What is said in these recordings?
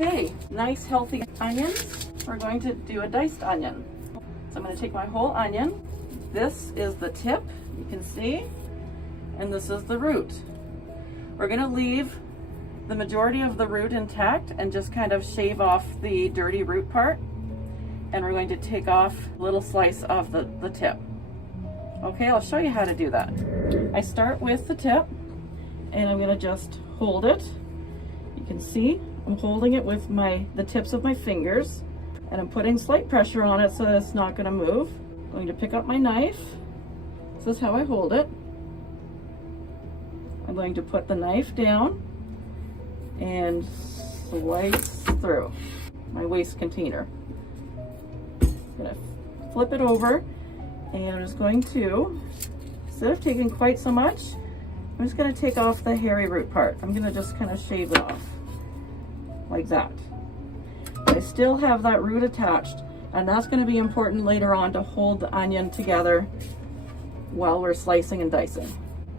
Okay, nice healthy onions. We're going to do a diced onion. So I'm going to take my whole onion. This is the tip, you can see, and this is the root. We're going to leave the majority of the root intact and just kind of shave off the dirty root part. And we're going to take off a little slice of the tip. Okay, I'll show you how to do that. I start with the tip and I'm going to just hold it. You can see I'm holding it with the tips of my fingers, and I'm putting slight pressure on it so that it's not going to move. I'm going to pick up my knife. This is how I hold it. I'm going to put the knife down and slice through my waste container. I'm going to flip it over, and I'm just going to, instead of taking quite so much, I'm just going to take off the hairy root part. I'm going to just kind of shave it off like that. I still have that root attached, and that's going to be important later on to hold the onion together while we're slicing and dicing.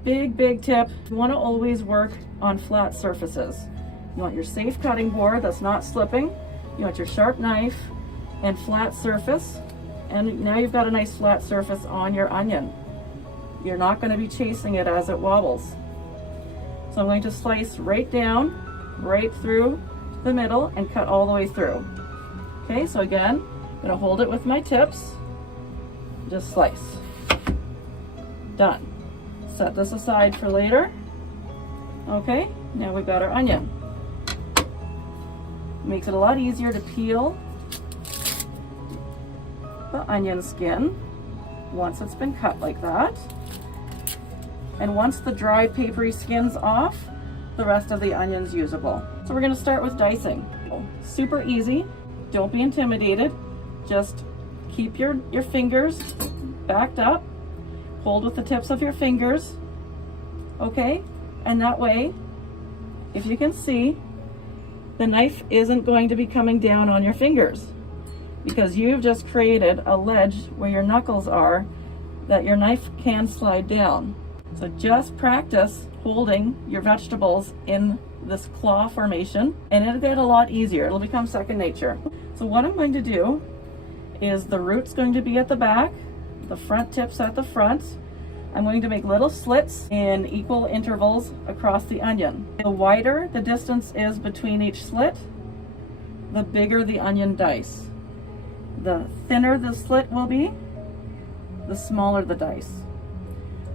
Big tip, you want to always work on flat surfaces. You want your safe cutting board that's not slipping. You want your sharp knife and flat surface, and now you've got a nice flat surface on your onion. You're not going to be chasing it as it wobbles. So I'm going to slice right down, right through the middle, and cut all the way through. Okay, so again, I'm going to hold it with my tips, just slice. Done. Set this aside for later. Okay, now we've got our onion. Makes it a lot easier to peel the onion skin once it's been cut like that. And once the dry papery skin's off, the rest of the onion's usable. So we're going to start with dicing. Super easy. Don't be intimidated. Just keep your fingers backed up. Hold with the tips of your fingers. Okay? And that way, if you can see, the knife isn't going to be coming down on your fingers, because you've just created a ledge where your knuckles are that your knife can slide down. So just practice holding your vegetables in this claw formation, and it'll get a lot easier. It'll become second nature. So what I'm going to do is the root's going to be at the back, the front tip's at the front. I'm going to make little slits in equal intervals across the onion. The wider the distance is between each slit, the bigger the onion dice. The thinner the slit will be, the smaller the dice.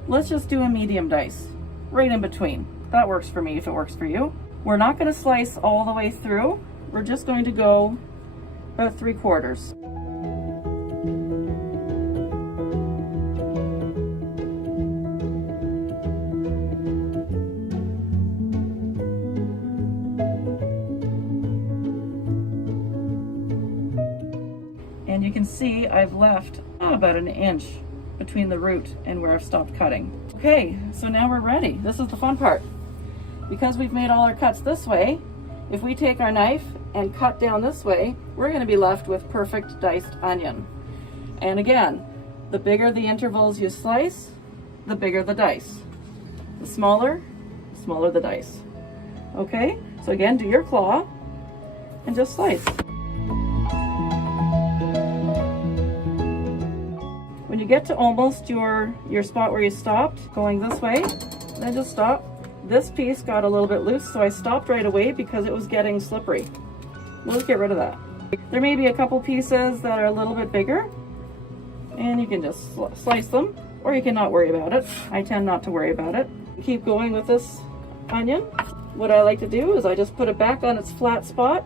Let's just do a medium dice, right in between. That works for me if it works for you. We're not going to slice all the way through. We're just going to go about 3/4. And you can see I've left about an inch between the root and where I've stopped cutting. Okay, so now we're ready. This is the fun part. Because we've made all our cuts this way, if we take our knife and cut down this way, we're going to be left with perfect diced onion. And again, the bigger the intervals you slice, the bigger the dice. The smaller the dice. Okay, so again, do your claw and just slice. When you get to almost your spot where you stopped, going this way, then just stop. This piece got a little bit loose, so I stopped right away because it was getting slippery. We'll just get rid of that. There may be a couple pieces that are a little bit bigger, and you can just slice them, or you can not worry about it. I tend not to worry about it. Keep going with this onion. What I like to do is I just put it back on its flat spot.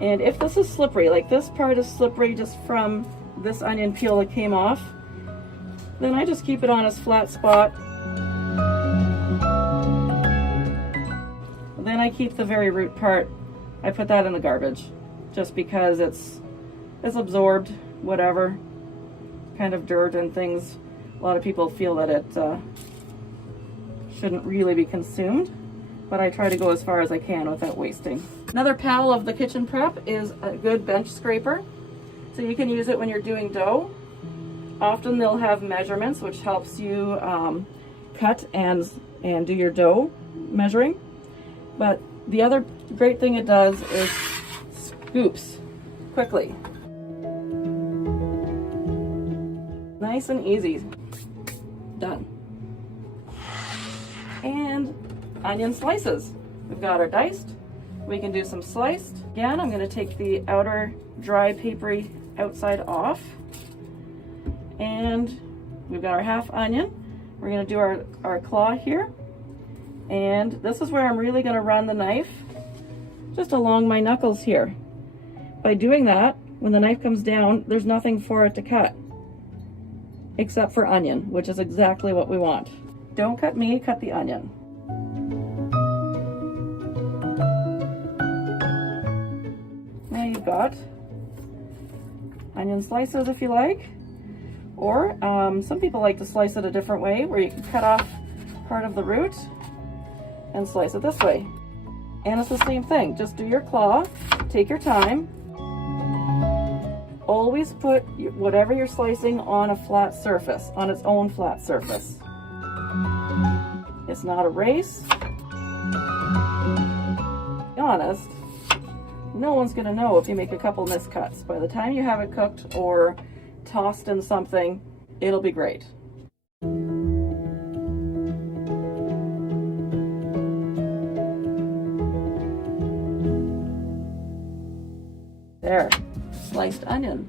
And if this is slippery, like this part is slippery just from this onion peel that came off, then I just keep it on its flat spot. Then I keep the very root part. I put that in the garbage just because it's absorbed whatever kind of dirt and things. A lot of people feel that it shouldn't really be consumed, but I try to go as far as I can without wasting. Another pal of the kitchen prep is a good bench scraper. So you can use it when you're doing dough. Often they'll have measurements, which helps you cut and do your dough measuring. But the other great thing it does is scoops quickly. Nice and easy. Done. And onion slices. We've got our diced. We can do some sliced. Again, I'm going to take the outer dry papery outside off. And we've got our half onion. We're going to do our claw here. And this is where I'm really going to run the knife just along my knuckles here. By doing that, when the knife comes down, there's nothing for it to cut except for onion, which is exactly what we want. Don't cut me, cut the onion. Now you've got onion slices if you like, or some people like to slice it a different way, where you can cut off part of the root and slice it this way. And it's the same thing, just do your claw, take your time. Always put whatever you're slicing on a flat surface, on its own flat surface. It's not a race. To be honest, no one's gonna know if you make a couple miscuts. By the time you have it cooked or tossed in something, it'll be great. There, sliced onion.